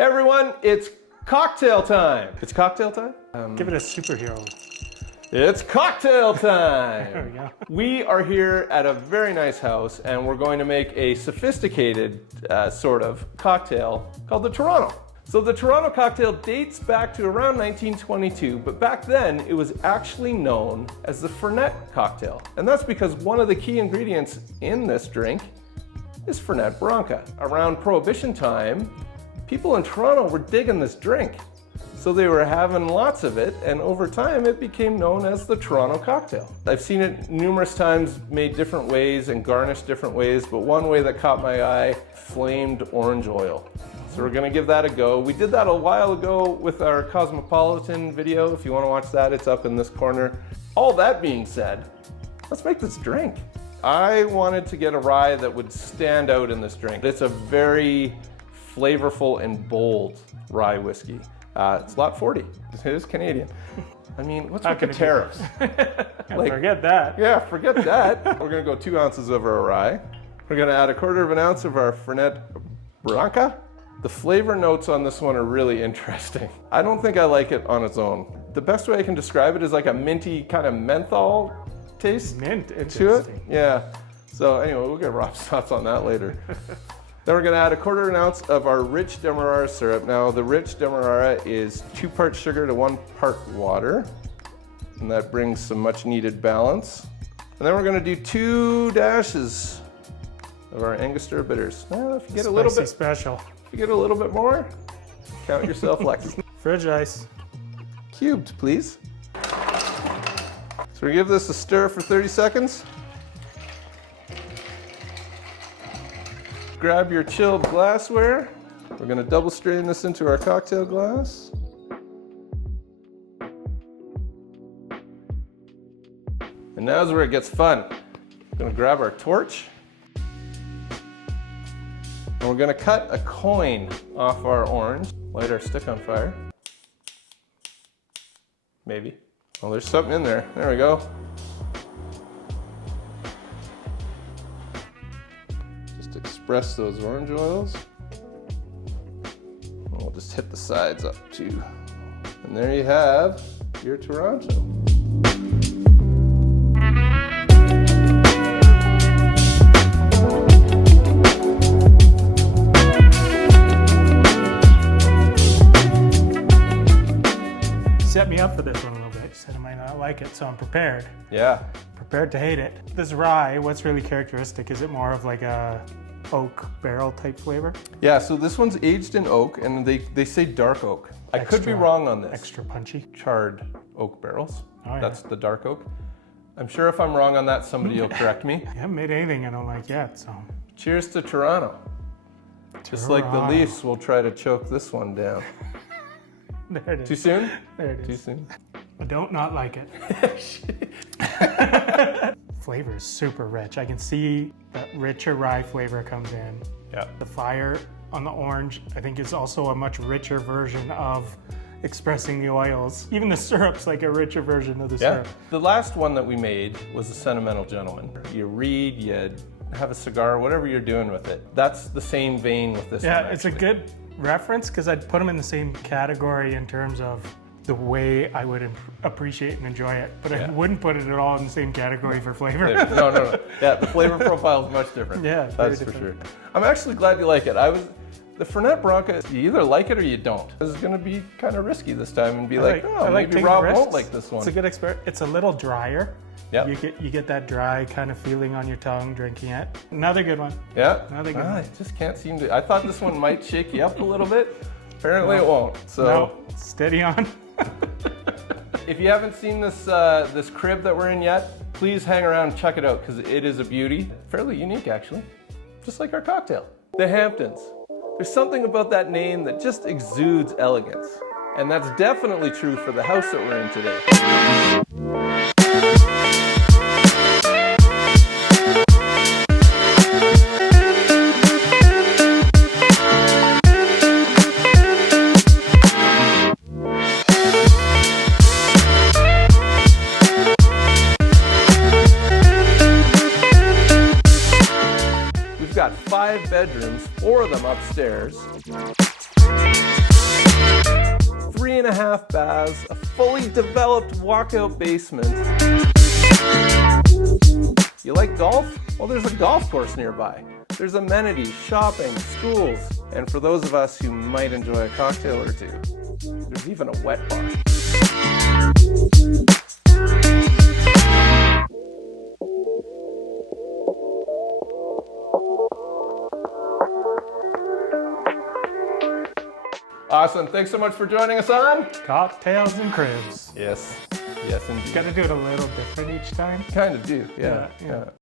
Hey everyone, it's cocktail time. It's cocktail time? Give it a superhero. It's cocktail time. There we go. We are here at a very nice house and we're going to make a sophisticated sort of cocktail called the Toronto. So the Toronto cocktail dates back to around 1922, but back then it was actually known as the Fernet cocktail. And that's because one of the key ingredients in this drink is Fernet Branca. Around Prohibition time, people in Toronto were digging this drink. So they were having lots of it, and over time it became known as the Toronto cocktail. I've seen it numerous times made different ways and garnished different ways, but one way that caught my eye, flamed orange oil. So we're gonna give that a go. We did that a while ago with our Cosmopolitan video. If you wanna watch that, it's up in this corner. All that being said, let's make this drink. I wanted to get a rye that would stand out in this drink. It's a very flavorful and bold rye whiskey. It's lot 40. It is Canadian. I mean, what's with the tariffs? Forget that. Yeah, forget that. We're gonna go 2 ounces of our rye. We're gonna add 1/4 ounce of our Fernet Branca. The flavor notes on this one are really interesting. I don't think I like it on its own. The best way I can describe it is like a minty kind of menthol taste to it. Yeah. So anyway, we'll get Rob's thoughts on that later. Then we're gonna add 1/4 ounce of our rich Demerara syrup. Now the rich Demerara is 2 parts sugar to 1 part water. And that brings some much needed balance. And then we're gonna do 2 dashes of our Angostura bitters. Now if you get a little bit special. If you get a little bit more, count yourself lucky. Fridge ice. Cubed, please. So we give this a stir for 30 seconds. Grab your chilled glassware. We're gonna double strain this into our cocktail glass. And now's where it gets fun. We're gonna grab our torch. And we're gonna cut a coin off our orange. Light our stick on fire. Maybe. Oh, there's something in there. There we go. Express those orange oils. And we'll just hit the sides up too. And there you have your Toronto. Set me up for this one a little bit. You said I might not like it, so I'm prepared. Yeah. Prepared to hate it. This rye, what's really characteristic? Is it more of like a oak barrel type flavor? Yeah, so this one's aged in oak, and they say dark oak. I could be wrong on this. Extra punchy. Charred oak barrels. Oh, yeah. That's the dark oak. I'm sure if I'm wrong on that, somebody will correct me. I haven't made anything I don't like yet, so. Cheers to Toronto. Just like the Leafs, we'll try to choke this one down. There it is. Too soon? There it is. Too soon? I don't not like it. Flavor is super rich. I can see that richer rye flavor comes in. Yeah. The fire on the orange, I think, is also a much richer version of expressing the oils. Even the syrup's like a richer version of the syrup. The last one that we made was a Sentimental Gentleman. You read, you have a cigar, whatever you're doing with it. That's the same vein with this one. Yeah, it's a good reference because I'd put them in the same category in terms of the way I would appreciate and enjoy it, but I wouldn't put it at all in the same category for flavor. No. Yeah, the flavor profile is much different. Yeah, that's for sure. I'm actually glad you like it. The Fernet Branca, you either like it or you don't. This is gonna be kind of risky this time and be maybe Rob won't like this one. It's a good experience. It's a little drier. Yeah. You get that dry kind of feeling on your tongue drinking it. Another good one. Yeah. Another good one. I just can't seem to. I thought this one might shake you up a little bit. Apparently it won't. So no, steady on. If you haven't seen this this crib that we're in yet, please hang around and check it out because it is a beauty. Fairly unique actually, just like our cocktail. The Hamptons. There's something about that name that just exudes elegance. And that's definitely true for the house that we're in today. We've got 5 bedrooms, 4 of them upstairs. 3.5 baths, a fully developed walkout basement. You like golf? Well, there's a golf course nearby. There's amenities, shopping, schools, and for those of us who might enjoy a cocktail or two, there's even a wet bar. Awesome. Thanks so much for joining us on Cocktails and Cribs. Yes, indeed. Got to do it a little different each time. Kind of do, yeah.